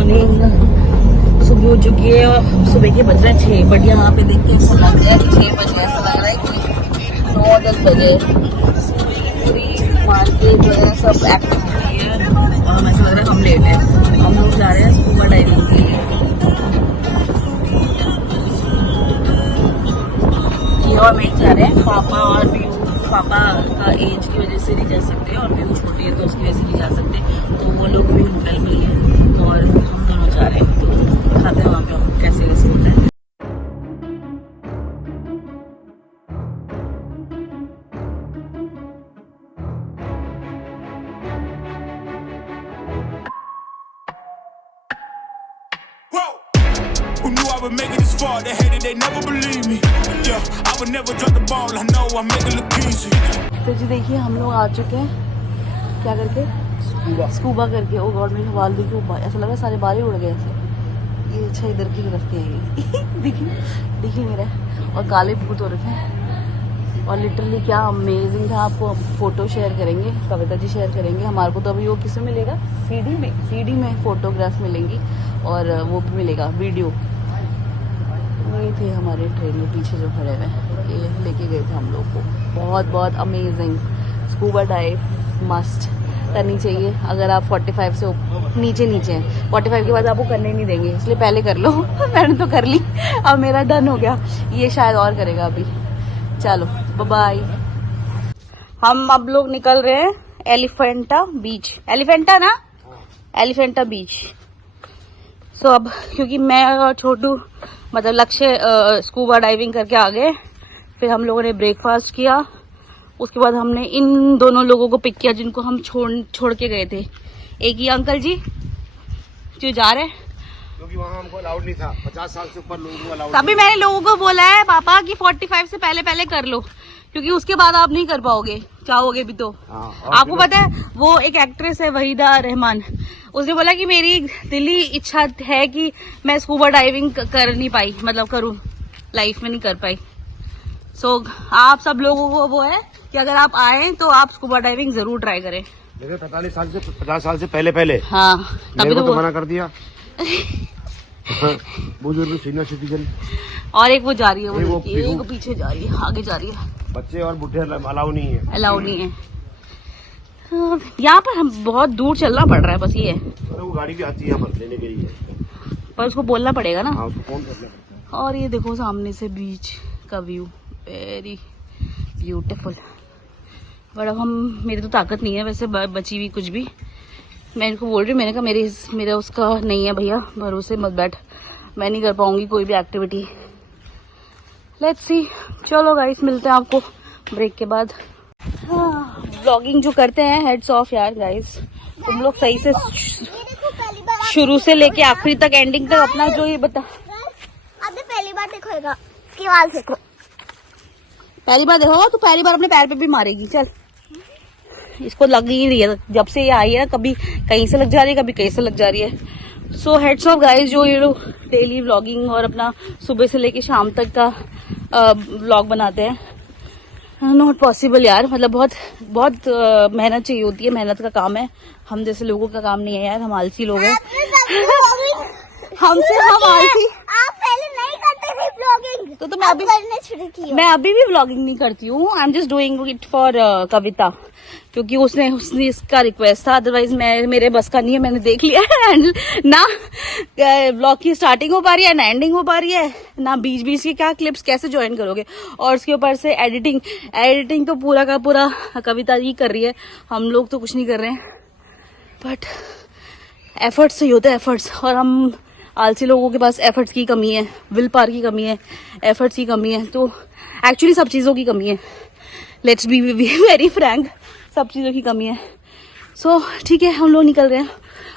Morning सुबह हो चुकी है और सुबह के बज रहे हैं 6, बट यहाँ पे देख के ऐसा लग रहा है 6 बजे, ऐसा लग रहा है कि 9-10 बजे। पूरी मार्केट वगैरह सब एक्टिविटी है और हमें ऐसा लग रहा है हम लेट हैं। हम लोग जा रहे हैं स्कूबा डाइविंग के लिए। ये और मैं जा रहे हैं, पापा और व्यू। पापा का एज की वजह से नहीं जा सकते और व्यू छोटी है तो उसकी वजह से नहीं जा सकते, तो वो लोग भी होटल में ही है और हम दोनों जा रहे हैं। तो खाते हैं वहाँ पे कैसे कैसे होता है। Who knew I would make it this far? They hated, they never believe me. Yeah, I would never drop the ball. I know I make it look easy. तो जी देखिए हम लोग आ चुके हैं, क्या करके स्कूबा करके। ओ गॉड, मेरे बाल देखिए, ऐसा लग रहा है सारे बाल ही उड़ गए ऐसे। ये अच्छा इधर की तरफ के है दिख ही नहीं रहा और काले भूत हो रखे हैं। और लिटरली क्या अमेजिंग था। आपको फोटो शेयर करेंगे, कविता जी शेयर करेंगे। हमारे को तो अभी वो किसमें मिलेगा, सीडी में फोटोग्राफ मिलेंगी और वो भी मिलेगा वीडियो। ये थे हमारे ट्रेन में पीछे जो खड़े हुए, ये लेके गए थे हम लोग को। बहुत अमेजिंग स्कूबा डाइव मस्ट करनी चाहिए अगर आप 45 से नीचे हैं। 45 के बाद आपको करने नहीं देंगे, इसलिए पहले कर लो। मैंने तो कर ली, अब मेरा डन हो गया। ये शायद और करेगा अभी। चलो बाय। हम अब लोग निकल रहे हैं एलिफेंटा बीच। एलिफेंटा बीच। सो अब क्योंकि मैं और छोटू मतलब लक्ष्य स्कूबा डाइविंग करके आ गए, फिर हम लोगों ने ब्रेकफास्ट किया। उसके बाद हमने इन दोनों लोगों को पिक किया जिनको हम छोड़ के गए थे। एक ही अंकल जी जो जा रहे हैं, क्योंकि वहाँ हमको अलाउड नहीं था। 50 साल से ऊपर लोगों को अलाउड। तभी मैंने लोगों को बोला है पापा कि 45 से पहले कर लो, क्योंकि उसके बाद आप नहीं कर पाओगे, चाहोगे भी तो। आपको पता है वो एक एक्ट्रेस है वहीदा रहमान, उसने बोला कि मेरी दिली इच्छा है कि मैं स्कूबा डाइविंग कर नहीं पाई, मतलब करूं, लाइफ में नहीं कर पाई। सो आप सब लोगों को वो है कि अगर आप आए तो आप स्कूबा डाइविंग जरूर ट्राई करें। मेरे 45 साल से 50 साल से पहले हाँ, तभी तो मना कर दिया। बुजुर्ग सीनियर सिटीजन। और एक वो जा रही है, वो पीछे जा रही है, आगे जा रही है। बच्चे और बुढ़े अलाउ नहीं है। यहाँ पर हम बहुत दूर चलना पड़ रहा है, बस ये है। वो गाड़ी भी आती है यहाँ पर लेने के लिए, पर उसको बोलना पड़ेगा ना। हाँ, तो फोन करना। और ये देखो सामने से बीच का व्यू, वेरी ब्यूटीफुल। बट अब मेरी तो ताकत नहीं है वैसे बची हुई कुछ भी। मैं इनको बोल रही हूँ, मैंने कहा मेरा उसका नहीं है भैया, भरोसे मत बैठ, मैं नहीं कर पाऊंगी कोई भी एक्टिविटी। Let's see. चलो गाइस, मिलते हैं आपको ब्रेक के बाद। व्लॉगिंग जो करते हैं, हेड्स ऑफ यार गाइस, तुम लोग सही से शुरू से लेके आखिरी तक, एंडिंग तक अपना जो ये बता। अबे पहली बार देखोगा, इसके वाल देखो। पहली बार देखोगा तो पहली बार अपने पैर पे भी मारेगी। चल, इसको लग ही रही है जब से ये आई है, कभी कहीं से लग जा रही है, कभी कहीं से लग जा रही है। सो हेड्स ऑफ गाइस जो ये लोग डेली व्लॉगिंग और अपना सुबह से लेके शाम तक का व्लॉग बनाते हैं, नॉट पॉसिबल यार। मतलब बहुत मेहनत चाहिए होती है, मेहनत का काम है। हम जैसे लोगों का काम नहीं है यार, हम आलसी लोग हैं। हम आलसी। आप पहले नहीं करते थे व्लॉगिंग, तो मैं अभी करने शुरू की। मैं अभी भी व्लॉगिंग नहीं करती हूँ। I am just doing it for Kavita, क्योंकि उसने इसका रिक्वेस्ट था, अदरवाइज मेरे बस का नहीं है। मैंने देख लिया है ना व्लॉग की स्टार्टिंग हो पा रही है, ना एंडिंग हो पा रही है, ना बीच के क्या क्लिप्स कैसे ज्वाइन करोगे, और उसके ऊपर से एडिटिंग तो पूरा का पूरा कविता ही कर रही है, हम लोग तो कुछ नहीं कर रहे हैं। बट एफर्ट्स सही होते हैं, एफर्ट्स। और हम आलसी लोगों के पास एफर्ट्स की कमी है, विल पावर की कमी है, एफर्ट्स की कमी है, तो एक्चुअली सब चीज़ों की कमी है। लेट्स बी वेरी फ्रैंक, सब चीज़ों की कमी है। सो ठीक है, हम लोग निकल रहे हैं।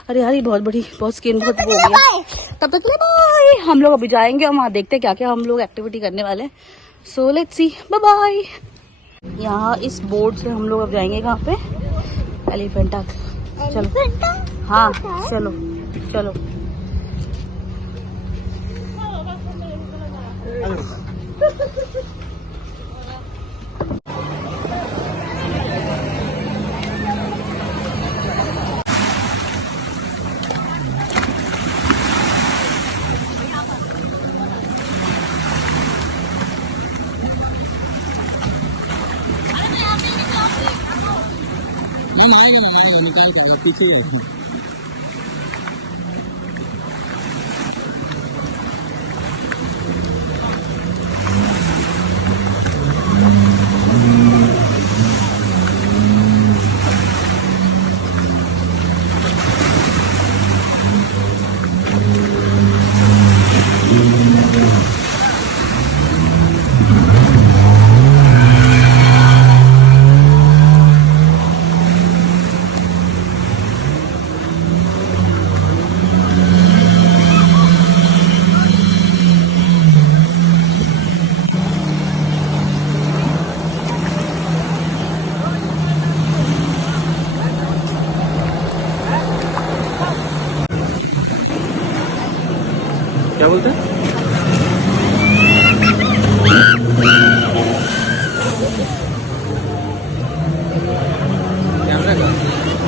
अरे यार, ये बहुत स्किन बहुत वो हो गया। तब तक ले बाय। हम लोग अभी जाएंगे और वहाँ देखते हैं क्या क्या हम लोग एक्टिविटी करने वाले हैं। So let's see, bye bye. यहाँ इस बोर्ड से हम लोग अब जाएंगे कहाँ पे, एलिफेंटा। चलो, हाँ चलो। आएगा निकाल कर पीछे ही है। क्या बोलते हैं? कैमरा का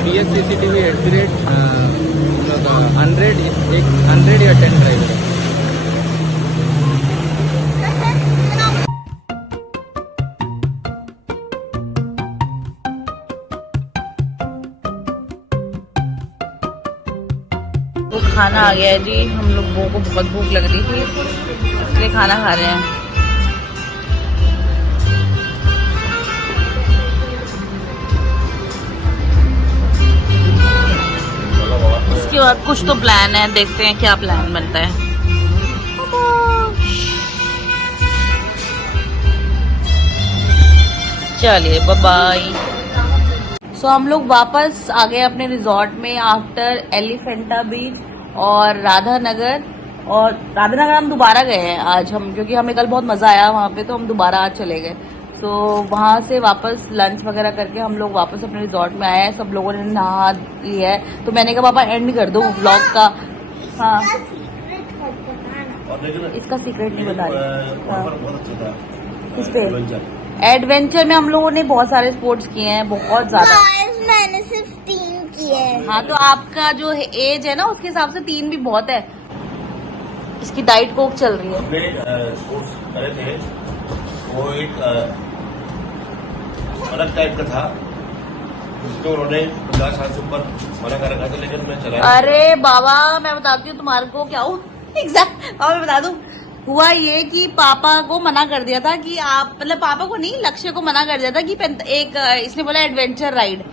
PS CCTV @100 या 10 ड्राइव है। वो खाना आ गया है जी। हम लोगों को बहुत भूख लग रही थी इसलिए खाना खा रहे हैं। इसके बाद कुछ तो प्लान है, देखते हैं क्या प्लान बनता है। चलिए बाय बाय। सो हम लोग वापस आ गए अपने रिजॉर्ट में आफ्टर एलिफेंटा बीच और राधा नगर। और राधा नगर हम दोबारा गए हैं आज हम, क्योंकि हमें कल बहुत मजा आया वहाँ पे, तो हम दोबारा आज चले गए। सो वहाँ से वापस लंच वगैरह करके हम लोग वापस अपने रिजॉर्ट में आए हैं। सब लोगों ने नहा लिया है, तो मैंने कहा पापा एंड कर दो व्लॉग का। हाँ इसका सीक्रेट नहीं बता रही। इस पे एडवेंचर में हम लोगों ने बहुत सारे स्पोर्ट्स किए हैं, बहुत ज्यादा। मैंने सिर्फ 3 किए हैं। हाँ तो आपका जो एज है ना उसके हिसाब से 3 भी बहुत है। इसकी डाइट कोक चल रही है। स्पोर्ट्स करे थे, वो एक अलग टाइप का था, उसको उन्होंने 50 साल से ऊपर मना कर रखा था, लेकिन मैं चला। अरे बाबा मैं बताती हूँ तुम्हारे को क्या हुआ एग्जैक्ट। मैं बता दूँ, हुआ ये कि पापा को मना कर दिया था कि आप, मतलब पापा को नहीं, लक्ष्य को मना कर दिया था कि एक इसने बोला एडवेंचर राइड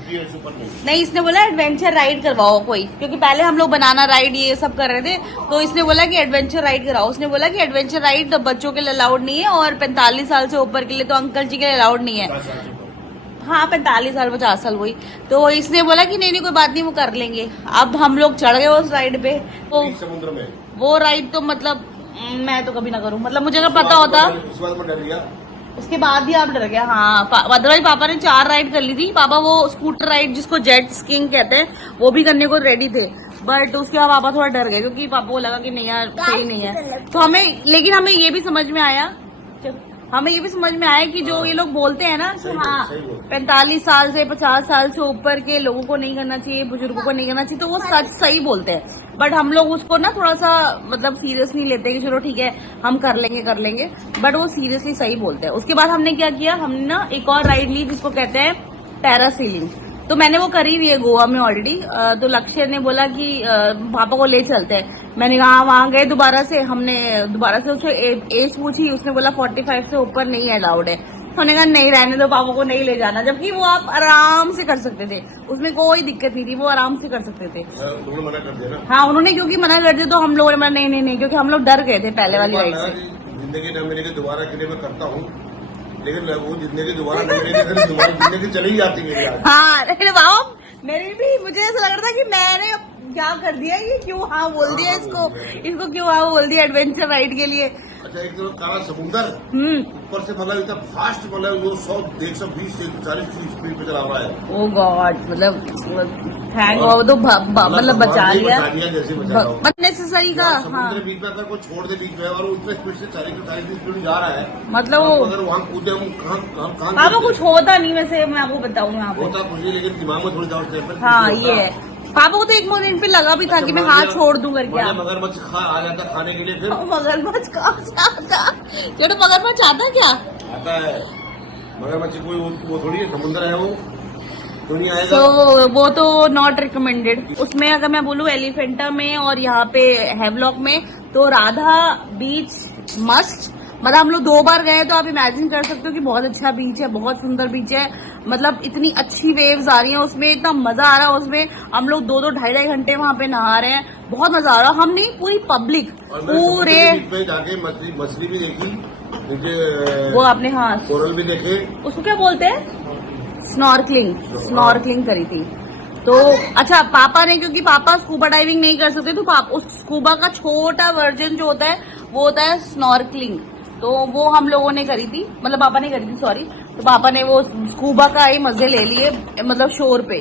नहीं, इसने बोला एडवेंचर राइड करवाओ कोई, क्योंकि पहले हम लोग बनाना राइड ये सब कर रहे थे, तो इसने बोला कि एडवेंचर राइड कराओ। उसने बोला कि एडवेंचर राइड बच्चों के लिए अलाउड नहीं है और 45 साल से ऊपर के लिए, तो अंकल जी के लिए अलाउड नहीं है। हाँ 45 साल 50 साल वही। तो इसने बोला कि नहीं कोई बात नहीं, वो कर लेंगे। अब हम लोग चढ़ गए उस राइड पे, तो समुद्र में वो राइड तो मतलब मैं तो कभी ना करूं, मतलब मुझे अगर पता होता। उसके बाद ही आप डर गया। हाँ अदरवाइज पापा ने 4 राइड कर ली थी। पापा वो स्कूटर राइड जिसको जेट स्कीइंग कहते हैं वो भी करने को रेडी थे, बट उसके बाद पापा थोड़ा डर गए, क्योंकि पापा को लगा कि नहीं यार सही नहीं है। तो लेकिन हमें ये भी समझ में आया कि जो ये लोग बोलते हैं ना कि हाँ 45 साल से 50 साल से ऊपर के लोगों को नहीं करना चाहिए, बुजुर्गों को नहीं करना चाहिए, तो वो सही बोलते हैं। बट हम लोग उसको ना थोड़ा सा मतलब सीरियस नहीं लेते कि चलो ठीक है हम कर लेंगे, बट वो सीरियसली सही बोलते हैं। उसके बाद हमने क्या किया, हमने ना एक और राइड ली जिसको कहते हैं पैरासीलिंग। तो मैंने वो करी हुई है गोवा में ऑलरेडी। तो लक्ष्य ने बोला कि पापा को ले चलते हैं। मैंने कहा वहां गए दोबारा से, हमने दोबारा से उससे एज पूछी, उसने बोला 45 से ऊपर नहीं अलाउड है। हमने कहा नहीं रहने दो, पापा को नहीं ले जाना, जबकि वो आप आराम से कर सकते थे, उसमें कोई दिक्कत नहीं थी, वो आराम से कर सकते थे। मना कर दिया ना। हाँ उन्होंने क्योंकि मना कर दिया, तो हम लोगों ने नहीं, क्योंकि हम लोग डर गए थे पहले वाली राइड से। जिंदगी न मिलेगी दोबारा के लिए मैं करता हूँ, लेकिन वो जिंदगी दोबारा न मिलेगी, फिर दोबारा जिंदगी चली जाती है। हाँ लेकिन बाबा मेरे भी, मुझे ऐसा लग रहा था कि मैंने क्या कर दिया, ये क्यों हाँ बोल दिया इसको क्यों हाँ बोल दिया एडवेंचर राइड के लिए। अच्छा एक तो काला समुंदर, ऊपर से मतलब इतना फास्ट, मतलब वो 120 से 40 स्पीड पे चला रहा है। ओ गॉड, मतलब थैंक गॉड तो मतलब बचा लिया नेसेसरी का। हाँ समुद्र बीच में अगर कोई छोड़ दे बीच में और उतने स्पीड से 40 स्पीड जा रहा है, मतलब वो अगर वहाँ कूदे हम कहाँ पापा कुछ होता नहीं, वैसे मैं आपको बताऊँ यहाँ पे होता कुछ नहीं, लेकिन दिमाग में थोड़ी ज्यादा। हाँ ये है, पापा को तो एक मोमेंट पे लगा भी था कि मैं हाथ छोड़ दूं करके। आप मगरमच्छ आ जाता खाने के लिए, फिर मगरमच्छ कहाँ से आता? चलो मगरमच्छ आता क्या? आता है मगरमच्छ, कोई वो थोड़ी है, समुद्र है वो, तो नहीं आएगा। तो वो तो नॉट रिकमेंडेड। उसमें अगर मैं बोलूँ एलिफेंटा में और यहाँ पे हैवलॉक में, तो राधा बीच मस्ट। मतलब हम लोग 2 बार गए, तो आप इमेजिन कर सकते हो कि बहुत अच्छा बीच है, बहुत सुंदर बीच है। मतलब इतनी अच्छी वेव्स आ रही हैं उसमें, इतना मजा आ रहा है उसमें। हम लोग 2-2 ढाई घंटे वहाँ पे नहा रहे हैं, बहुत मजा आ रहा है। हम नहीं, पूरी पब्लिक, और मैंने समुद्र पूरे के बीच में जाके मछली भी देखी, नीचे वो आपने, हाँ, कोरल भी देखे। उसको क्या बोलते हैं, स्नॉर्कलिंग करी थी। तो अच्छा, पापा ने, क्योंकि पापा स्कूबा डाइविंग नहीं कर सकते, तो पापा उस स्कूबा का छोटा वर्जन जो होता है वो होता है स्नॉर्कलिंग। तो वो हम लोगों ने करी थी, मतलब पापा ने करी थी, सॉरी। तो पापा ने वो स्कूबा का ही मजे ले लिए, मतलब शोर पे,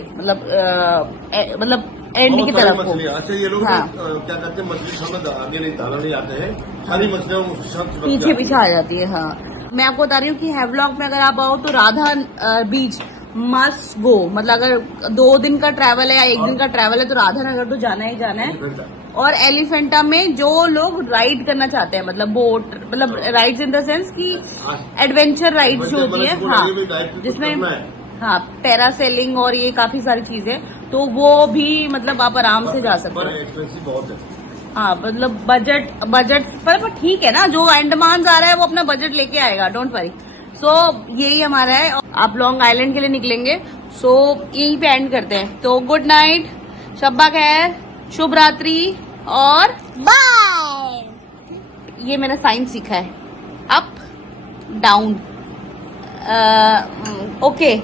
मतलब एंड की तरफ को। अच्छा, ये लोग हाँ। क्या करते हैं, मछली समझ आगे नहीं ताला नहीं आते हैं, सारी मछलियां पीछे पीछे आ जाती है। हाँ, मैं आपको बता रही हूँ कि हैवलॉक में अगर आप आओ तो राधा बीच मस्ट गो। मतलब अगर 2 दिन का ट्रैवल है या 1 दिन का ट्रैवल है, तो राधा नगर तो जाना ही जाना है। और एलिफेंटा में जो लोग राइड करना चाहते हैं, मतलब बोट, मतलब राइड्स इन द सेंस की एडवेंचर राइड्स जो होती है, हाँ, जिसमें हाँ पैरासेलिंग और ये काफी सारी चीजें, तो वो भी मतलब आप आराम से जा सकते हैं। एक्सपेंसिव बहुत है। हाँ, मतलब बजट पर ठीक है ना, जो अंडमान जा रहा है वो अपना बजट लेके आएगा, डोंट वरी। सो यही हमारा है। आप लॉन्ग आइलैंड के लिए निकलेंगे, सो यहीं पे एंड करते हैं। तो गुड नाइट, शब्बा खैर, शुभ रात्रि, और बाय। ये मैंने साइन सीखा है, अप डाउन, ओके,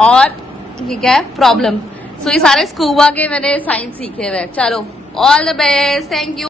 और ये क्या है, प्रॉब्लम। सो ये सारे स्कूबा के मैंने साइन सीखे हुए। चलो, all the best, thank you.